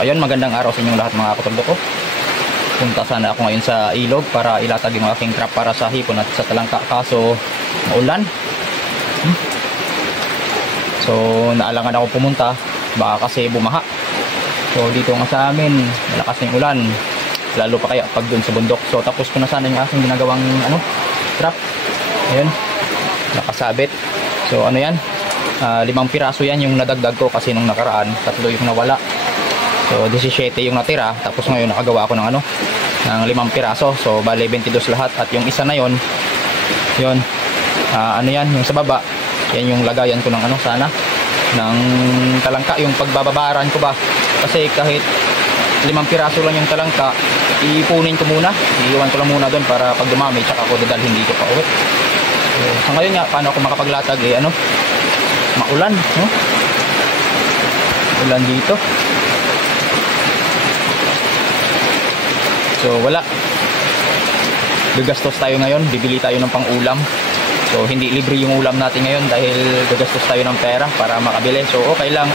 ayun, magandang araw sa inyong lahat mga katuldo ko. Punta sana ako ngayon sa ilog para ilatag yung aking trap para sa hipon at sa talangka, kaso maulan. So naalangan ako pumunta, baka kasi bumaha. So dito nga sa amin malakas na yung ulan, lalo pa kaya pag dun sa bundok. So tapos ko na sana yung aking ginagawang trap. Ayun, nakasabit. So ano yan, 5 piraso yan yung nadagdag ko kasi nung nakaraan 3 yung nawala. So 17 yung natira, tapos ngayon nakagawa ako ng ng 5 piraso. So bale 22 lahat, at yung isa na yon, yun, yan yung sa baba, yan yung lagayan ko ng sana ng talangka, yung pagbababaran ko ba, kasi kahit 5 piraso lang yung talangka, ipunin ko muna, iiwan ko lang muna doon para pag dumami tsaka ako dadalhin dito pa uwi. So sa ngayon nga, paano ako makapaglatag, maulan, no? Ulan dito. So wala, gagastos tayo ngayon, bibili tayo ng pang-ulam. So hindi libre yung ulam natin ngayon dahil gagastos tayo ng pera para makabili. So okay lang.